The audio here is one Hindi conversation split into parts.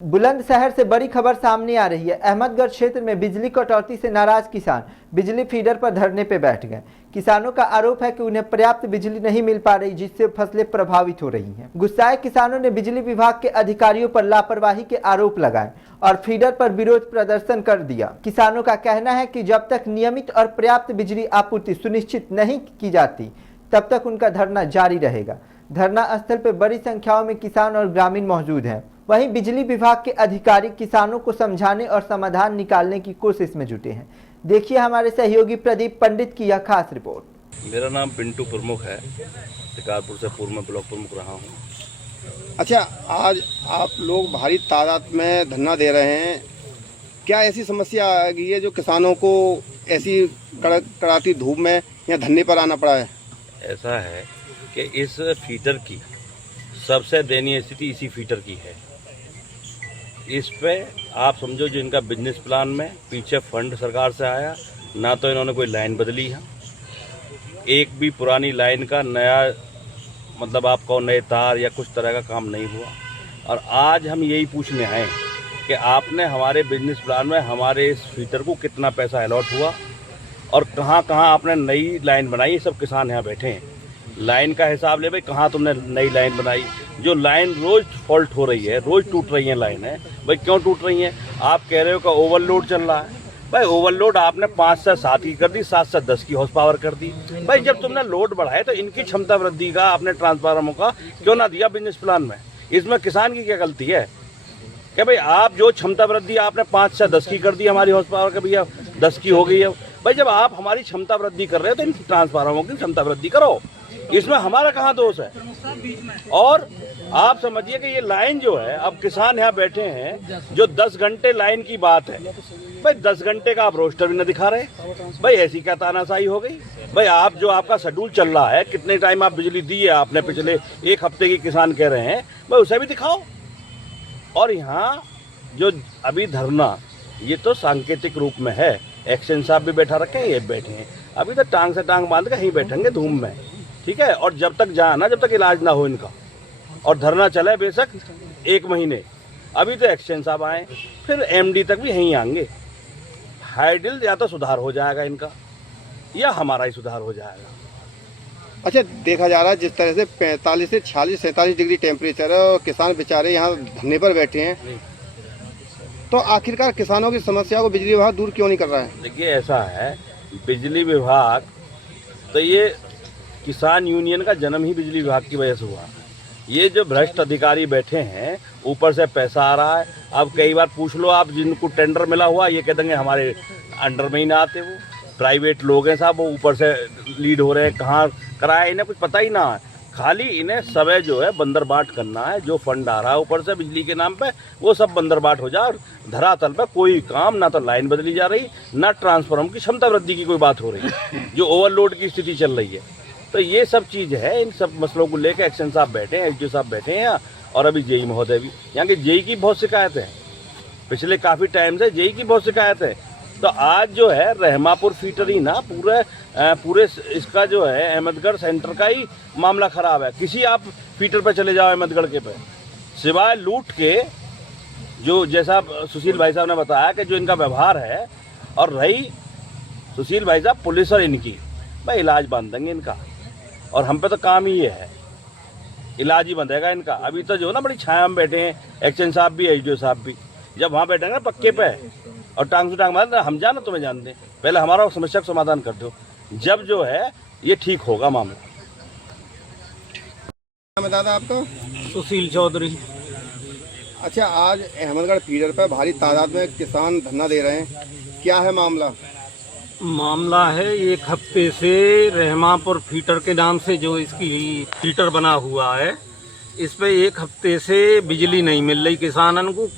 बुलंदशहर से बड़ी खबर सामने आ रही है। अहमदगढ़ क्षेत्र में बिजली कटौती से नाराज किसान बिजली फीडर पर धरने पर बैठ गए। किसानों का आरोप है कि उन्हें पर्याप्त बिजली नहीं मिल पा रही, जिससे फसलें प्रभावित हो रही हैं। गुस्साए किसानों ने बिजली विभाग के अधिकारियों पर लापरवाही के आरोप लगाए और फीडर पर विरोध प्रदर्शन कर दिया। किसानों का कहना है कि जब तक नियमित और पर्याप्त बिजली आपूर्ति सुनिश्चित नहीं की जाती, तब तक उनका धरना जारी रहेगा। धरना स्थल पर बड़ी संख्या में किसान और ग्रामीण मौजूद हैं। वहीं बिजली विभाग के अधिकारी किसानों को समझाने और समाधान निकालने की कोशिश में जुटे हैं। देखिए हमारे सहयोगी प्रदीप पंडित की यह खास रिपोर्ट। मेरा नाम पिंटू प्रमुख है, शिकारपुर से पूर्व में ब्लॉक प्रमुख रहा हूँ। अच्छा, आज आप लोग भारी तादाद में धरना दे रहे हैं, क्या ऐसी समस्या आ गई है जो किसानों को ऐसी कड़ाती धूप में या धरने पर आना पड़ा है? ऐसा है कि इस फीडर की सबसे दयनीय स्थिति इसी फीडर की है। इस पे आप समझो जो इनका बिजनेस प्लान में पीछे फंड सरकार से आया, ना तो इन्होंने कोई लाइन बदली है, एक भी पुरानी लाइन का नया मतलब आपको नए तार या कुछ तरह का काम नहीं हुआ। और आज हम यही पूछने आए कि आपने हमारे बिजनेस प्लान में हमारे इस फीडर को कितना पैसा अलॉट हुआ और कहाँ कहाँ आपने नई लाइन बनाई। ये सब किसान यहाँ बैठे हैं, लाइन का हिसाब ले भाई, कहाँ तुमने नई लाइन बनाई। जो लाइन रोज फॉल्ट हो रही है, रोज टूट रही है लाइन है भाई, क्यों टूट रही है? आप कह रहे हो कि ओवरलोड चल रहा है। भाई ओवरलोड आपने 5 से 7 की कर दी, 7 से 10 की हॉर्स पावर कर दी। भाई जब तुमने लोड बढ़ाए तो इनकी क्षमता वृद्धि का आपने ट्रांसफार्मरों का क्यों ना दिया बिजनेस प्लान में? इसमें किसान की क्या गलती है कि भाई आप जो क्षमता वृद्धि आपने 5 से 10 की कर दी, हमारी हॉर्स पावर का भैया 10 की हो गई है। भाई जब आप हमारी क्षमता वृद्धि कर रहे हो तो इन ट्रांसफार्मरों की क्षमता वृद्धि करो, इसमें हमारा कहाँ दोष है? और आप समझिए कि ये लाइन जो है, अब किसान यहाँ बैठे हैं जो 10 घंटे लाइन की बात है, भाई 10 घंटे का आप रोस्टर भी न दिखा रहे। भाई ऐसी क्या तानाशाही हो गई? भाई आप जो आपका शेड्यूल चल रहा है, कितने टाइम आप बिजली दी है आपने पिछले 1 हफ्ते की किसान कह रहे हैं, भाई उसे भी दिखाओ। और यहाँ जो अभी धरना, ये तो सांकेतिक रूप में है। एक्शन साहब भी बैठा रखे हैं, ये बैठे हैं, अभी तो टांग से टांग बांध के यहीं बैठेंगे धूम में, ठीक है। और जब तक जाना, जब तक इलाज ना हो इनका, और धरना चले बेशक 1 महीने। अभी तो एक्शन साहब आए, फिर एमडी तक भी यहीं आएंगे। हाइडल या तो सुधार हो जाएगा इनका, या हमारा ही सुधार हो जाएगा। अच्छा, देखा जा रहा है जिस तरह से 45 से 46 47 डिग्री टेम्परेचर है और किसान बेचारे यहाँ धरने पर बैठे हैं, तो आखिरकार किसानों की समस्या को बिजली विभाग दूर क्यों नहीं कर रहा है? देखिए ऐसा है, बिजली विभाग तो ये किसान यूनियन का जन्म ही बिजली विभाग की वजह से हुआ। ये जो भ्रष्ट अधिकारी बैठे हैं, ऊपर से पैसा आ रहा है। अब कई बार पूछ लो आप, जिनको टेंडर मिला हुआ, ये कह देंगे हमारे अंडर में ही ना आते, वो प्राइवेट लोग हैं साहब, वो ऊपर से लीड हो रहे हैं, कहाँ कराया इन्हें कुछ पता ही ना है। खाली इन्हें समय जो है बंदरबाट करना है। जो फंड आ रहा है ऊपर से बिजली के नाम पे, वो सब बंदरबाट हो जाए। धरातल पे कोई काम ना, तो लाइन बदली जा रही, ना ट्रांसफार्मर की क्षमता वृद्धि की कोई बात हो रही है, जो ओवरलोड की स्थिति चल रही है। तो ये सब चीज़ है, इन सब मसलों को लेकर एक्शन साहब बैठे हैं, एसडीओ साहब बैठे हैं, और अभी जेई महोदय भी। यहाँ के जेई की बहुत शिकायतें हैं, पिछले काफ़ी टाइम से जेई की बहुत शिकायत है। तो आज जो है रहमापुर फीडर ही ना, पूरे इसका जो है अहमदगढ़ सेंटर का ही मामला खराब है। किसी आप फीडर पर चले जाओ अहमदगढ़ के पे, सिवाय लूट के, जो जैसा सुशील भाई साहब ने बताया कि जो इनका व्यवहार है, और रही सुशील भाई साहब पुलिस और इनकी, भाई इलाज बांध देंगे इनका। और हम पे तो काम ही ये है, इलाज ही बंधेगा इनका। अभी तो जो ना बड़ी छाया में बैठे हैं, एक्शन साहब भी, एसडीओ साहब भी। जब वहाँ बैठेंगे पक्के पे और टांग से टांग बांध, हम जाना तुम्हें जान दें, पहले हमारा समस्या का समाधान कर दो, जब जो है ये ठीक होगा मामला। नाम है दादा आपका? सुशील चौधरी। अच्छा, आज अहमदगढ़ फीडर पर भारी तादाद में किसान धरना दे रहे हैं, क्या है मामला? मामला है 1 हफ्ते से रहमापुर फीडर के नाम से जो इसकी फीडर बना हुआ है, इस पे 1 हफ्ते से बिजली नहीं मिल रही किसानों को,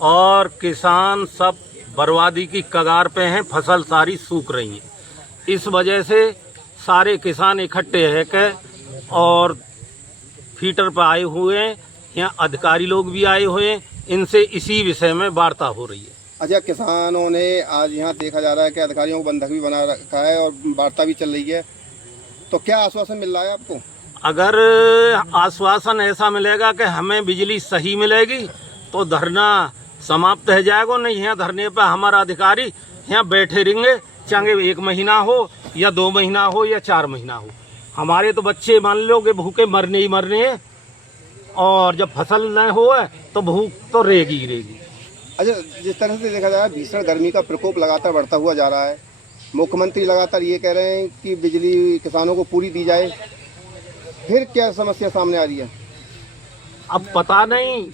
और किसान सब बर्बादी की कगार पे हैं, फसल सारी सूख रही है। इस वजह से सारे किसान इकट्ठे है के और फीडर पर आए हुए हैं, यहाँ अधिकारी लोग भी आए हुए हैं, इनसे इसी विषय में वार्ता हो रही है। अच्छा, किसानों ने आज यहाँ देखा जा रहा है कि अधिकारियों को बंधक भी बना रखा है और वार्ता भी चल रही है, तो क्या आश्वासन मिल रहा है आपको? अगर आश्वासन ऐसा मिलेगा कि हमें बिजली सही मिलेगी, तो धरना समाप्त हो जाएगा। नहीं यहाँ धरने पर हमारा अधिकारी यहाँ बैठे रहेंगे, चाहे 1 महीना हो या 2 महीना हो या 4 महीना हो। हमारे तो बच्चे मान लो कि भूखे मरने ही मरने हैं, और जब फसल न हो तो भूख तो रहेगी ही रहेगी। अच्छा, जिस तरह से देखा जाए भीषण गर्मी का प्रकोप लगातार बढ़ता हुआ जा रहा है, मुख्यमंत्री लगातार ये कह रहे हैं कि बिजली किसानों को पूरी दी जाए, फिर क्या समस्या सामने आ रही है? अब पता नहीं,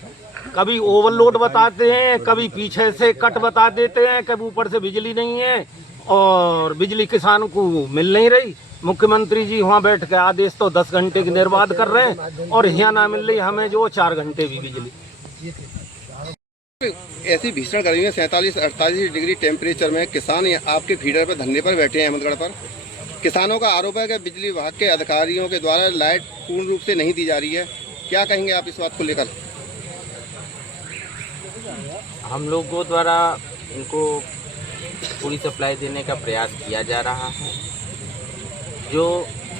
कभी ओवरलोड बताते हैं, कभी पीछे से कट बता देते हैं, कभी ऊपर से बिजली नहीं है और बिजली किसानों को मिल नहीं रही। मुख्यमंत्री जी वहाँ बैठ के आदेश तो 10 घंटे की निर्बाध कर रहे हैं और यहाँ ना मिल रही हमें जो 4 घंटे भी बिजली। ऐसी भीषण गर्मी में 47-48 डिग्री टेम्परेचर में किसान आपके फीडर पर धरने पर बैठे हैं अहमदगढ़ पर। किसानों का आरोप है कि बिजली विभाग के अधिकारियों के द्वारा लाइट पूर्ण रूप से नहीं दी जा रही है। क्या कहेंगे आप इस बात को लेकर? हम लोगों द्वारा इनको पूरी सप्लाई देने का प्रयास किया जा रहा है। जो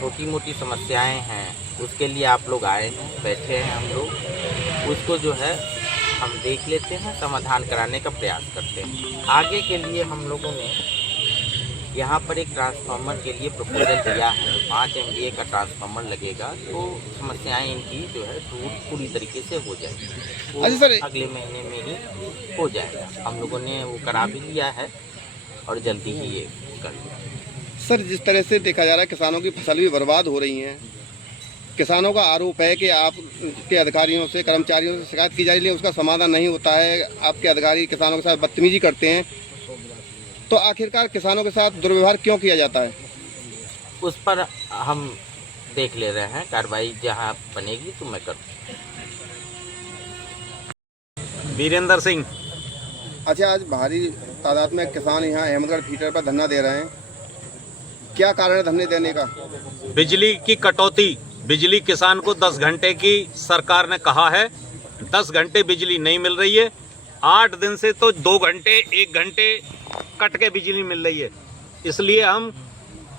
छोटी मोटी समस्याएं हैं उसके लिए आप लोग आए हैं, बैठे हैं हम लोग, उसको जो है हम देख लेते हैं, समाधान कराने का प्रयास करते हैं। आगे के लिए हम लोगों ने यहाँ पर एक ट्रांसफार्मर के लिए प्रपोजल दिया है। 5 MVA का ट्रांसफार्मर लगेगा तो समस्याएं इनकी जो है दूर पूरी तरीके से हो जाएगी। वो अच्छा सर, अगले महीने में ही हो जाएगा। हम लोगों ने वो करा भी लिया है और जल्दी ही ये कर लिया। सर, जिस तरह से देखा जा रहा है किसानों की फसल भी बर्बाद हो रही है, किसानों का आरोप है कि आपके अधिकारियों से, कर्मचारियों से शिकायत की जा रही है, उसका समाधान नहीं होता है, आपके अधिकारी किसानों के साथ बदतमीजी करते हैं, तो आखिरकार किसानों के साथ दुर्व्यवहार क्यों किया जाता है? उस पर हम देख ले रहे हैं, कार्रवाई जहां बनेगी तो मैं करूँ। वीरेंद्र सिंह। अच्छा, आज भारी तादाद में किसान यहाँ अहमदगढ़ फीडर पर धरना दे रहे हैं, क्या कारण है धरने देने का? बिजली की कटौती। बिजली किसान को 10 घंटे की सरकार ने कहा है, 10 घंटे बिजली नहीं मिल रही है। 8 दिन से तो 2 घंटे 1 घंटे कट के बिजली मिल रही है। इसलिए हम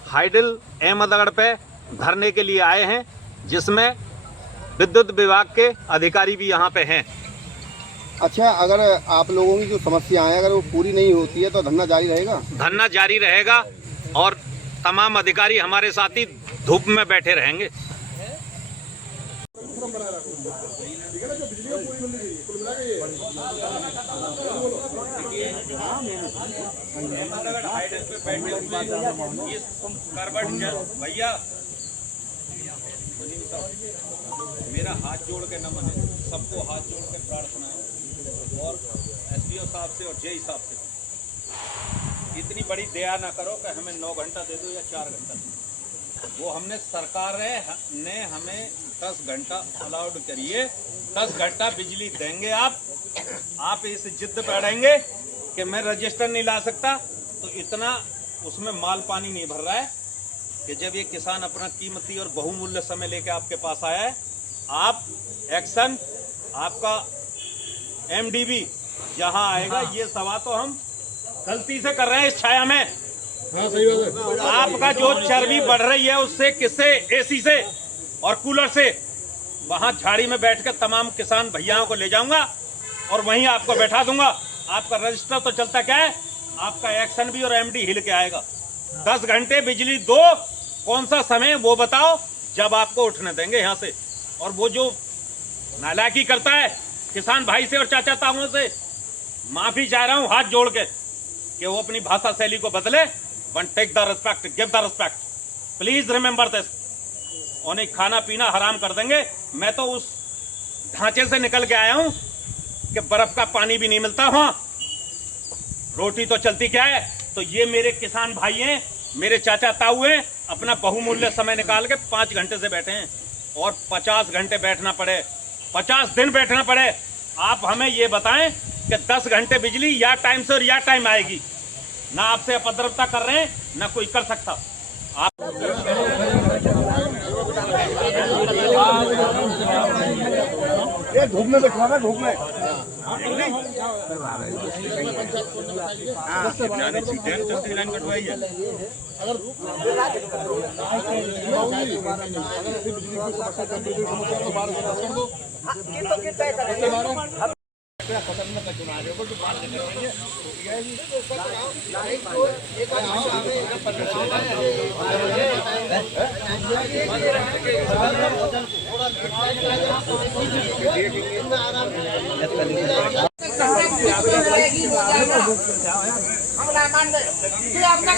हाइडल अहमदगढ़ पे धरने के लिए आए हैं, जिसमें विद्युत विभाग के अधिकारी भी यहाँ पे हैं। अच्छा, अगर आप लोगों की जो समस्याएं हैं अगर वो पूरी नहीं होती है तो धरना जारी रहेगा? धरना जारी रहेगा और तमाम अधिकारी हमारे साथ ही धूप में बैठे रहेंगे। भैया मेरा हाथ जोड़ के नमन है, सबको हाथ जोड़ के प्रार्थना है, और SDO साहब से और जेई साहब से इतनी बड़ी दया ना करो कि हमें 9 घंटा दे दो या 4 घंटा दे दो। वो हमने सरकार ने हमें 10 घंटा अलाउड करिए, 10 घंटा बिजली देंगे। आप इस जिद पे अड़ेंगे कि मैं रजिस्टर नहीं ला सकता, तो इतना उसमें माल पानी नहीं भर रहा है कि जब ये किसान अपना कीमती और बहुमूल्य समय लेके आपके पास आया है, आप एक्शन आपका MDB जहां आएगा, ये सवा तो हम गलती से कर रहे हैं इस छाया में। हाँ, सही बात है। आपका जो चर्बी बढ़ रही है उससे, किससे? AC से और कूलर से। वहां झाड़ी में बैठ कर तमाम किसान भैयाओं को ले जाऊंगा और वहीं आपको बैठा दूंगा। आपका रजिस्टर तो चलता क्या है, आपका एक्शन भी और MD हिल के आएगा। 10 घंटे बिजली दो, कौन सा समय वो बताओ जब आपको उठने देंगे यहाँ से। और वो जो नालायकी करता है किसान भाई से और चाचा ताऊओं से, माफी चाह रहा हूँ हाथ जोड़ के कि वो अपनी भाषा शैली को बदले। One take the respect, give the respect, please remember this. उन्हें खाना पीना हराम कर देंगे। मैं तो उस ढांचे से निकल के आया हूँ कि बर्फ का पानी भी नहीं मिलता वहां, रोटी तो चलती क्या है। तो ये मेरे किसान भाई हैं, मेरे चाचा ताऊ हैं, अपना बहुमूल्य समय निकाल के 5 घंटे से बैठे हैं और 50 घंटे बैठना पड़े, 50 दिन बैठना पड़े। आप हमें ये बताएं कि 10 घंटे बिजली या टाइम से और या टाइम आएगी। ना आपसे अपद्रवता कर रहे हैं, ना कोई कर सकता। आप धूप में बैठवा ना, धूप में लाइन कटवाई है। अगर अपना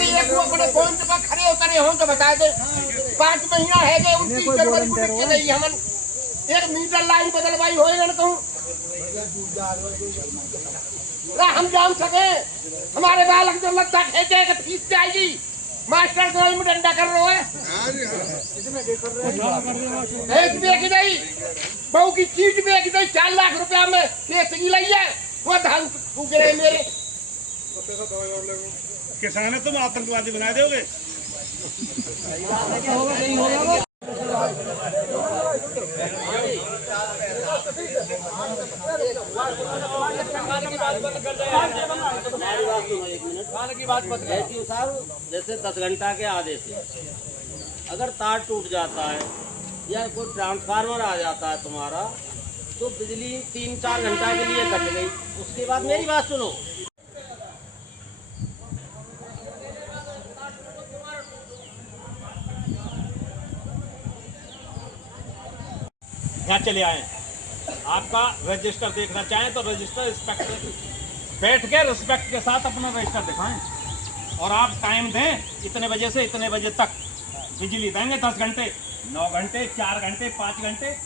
एक अपने फोन पर खड़े उतरे हो तो बता दे 5 महीना है कि 29 जनवरी को के नहीं हमन 1 मीटर लाइन बदलवाई होएगा ना कहूं हम जान सके हमारे बालक जो लगता है कि फीस जाएगी मास्टर तो में डंडा कर रहे है एक भी की नहीं बहू की चीज भी की नहीं 4 लाख रुपया में केस की ली है वो धान फूक रहे मेरे किसान है तुम आतंकवादी बना दोगे। जैसे 10 घंटा के आदेश है, अगर तार टूट जाता है या कोई ट्रांसफार्मर आ जाता है तुम्हारा तो बिजली 3-4 घंटा के लिए कट गई। उसके बाद मेरी बात सुनो, यहाँ चले आए, आपका रजिस्टर देखना चाहें तो रजिस्टर इंस्पेक्टर बैठ के रिस्पेक्ट के साथ अपना रजिस्टर दिखाएं और आप टाइम दें इतने बजे से इतने बजे तक बिजली देंगे। 10 घंटे 9 घंटे 4 घंटे 5 घंटे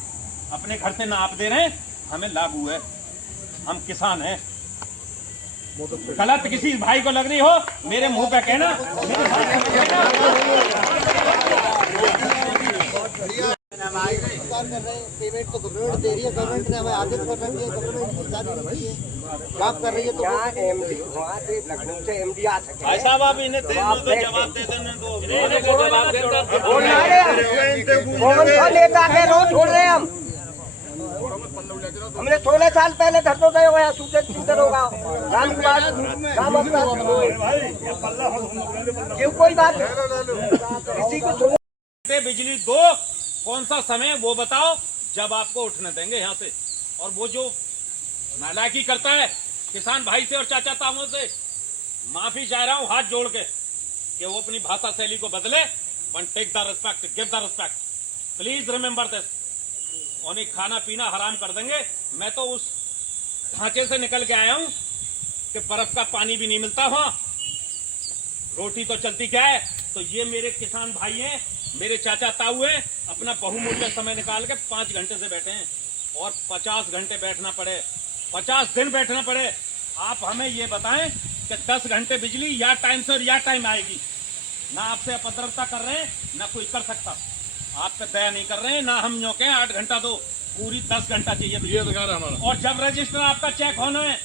अपने घर से नाप दे रहे हैं, हमें लागू है, हम किसान हैं। गलत किसी भाई को लग रही हो मेरे मुंह पे कहना, मेरे साथ पेमेंट तो गवर्नमेंट दे रही है, गवर्नमेंट ने हमें आदेश कर रखी है, गवर्नमेंट की काम कर रही है। तो एमडी वहाँ से लखनऊ से एमडी आ सके भाई साहब आप इन्हें जवाब दे देने को नेता के रोज छोड़ रहे हम। हमने 16 साल पहले धरनोदय हुआ सूचर होगा राम क्यों कोई बात किसी को बिजली दो, कौन सा समय वो बताओ जब आपको उठने देंगे यहाँ से। और वो जो नालायकी करता है किसान भाई से और चाचा तामों से, माफी चाह रहा हूँ हाथ जोड़ के कि वो अपनी भाषा शैली को बदले। One take the respect, give the respect, please remember this. उन्हें खाना पीना हराम कर देंगे। मैं तो उस ढांचे से निकल के आया हूँ कि बर्फ का पानी भी नहीं मिलता वहां, रोटी तो चलती क्या है। तो ये मेरे किसान भाई हैं, मेरे चाचा ताऊ हैं, अपना बहुमूल्य समय निकाल के 5 घंटे से बैठे हैं और 50 घंटे बैठना पड़े, 50 दिन बैठना पड़े। आप हमें ये बताएं कि 10 घंटे बिजली या टाइम से और या टाइम आएगी। ना आपसे अपद्रवता कर रहे हैं, ना कोई कर सकता। आप पे दया नहीं कर रहे हैं, ना हम न्यों के 8 घंटा दो, पूरी 10 घंटा चाहिए हमारा। और जब रजिस्टर आपका चेक होना है,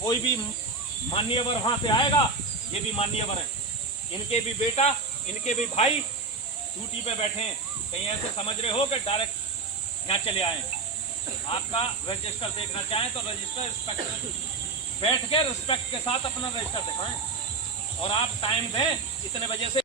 कोई भी मान्यवर वहां से आएगा, ये भी मान्यवर है, इनके भी बेटा, इनके भी भाई ड्यूटी पे बैठे हैं। कहीं ऐसे समझ रहे हो कि डायरेक्ट यहाँ चले आए। आपका रजिस्टर देखना चाहें तो रजिस्टर इंस्पेक्टर बैठ के रिस्पेक्ट के साथ अपना रजिस्टर दिखाएं और आप टाइम दें इतने बजे से।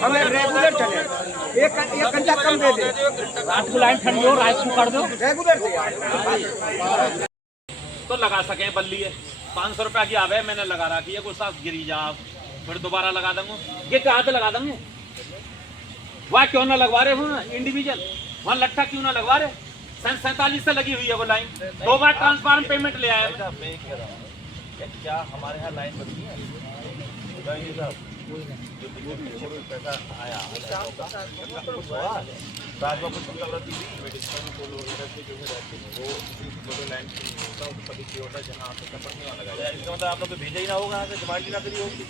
हमें रेगुलर चले, एक घंटा कम दे दे, रात को लाइन ठंडी हो, रात को कर दो रेगुलर तो लगा सके। बल्ली है 500 रुपया की आवे, मैंने लगा रखी है, कुछ साथ गिरी जा फिर दोबारा लगा दूंगा। ये कहाँ पे लगा देंगे? वहाँ क्यों ना लगवा रहे हो इंडिविजुअल, वहाँ लट्ठा क्यों ना लगवा रहे? 47 से लगी हुई है वो लाइन, 2 बार ट्रांसफार्मर पेमेंट ले आया। क्या हमारे यहाँ लाइन बदली है? पैसा आया इसका मतलब आप लोग भेजा ही ना होगा, डिमांड ही ना करी होगी।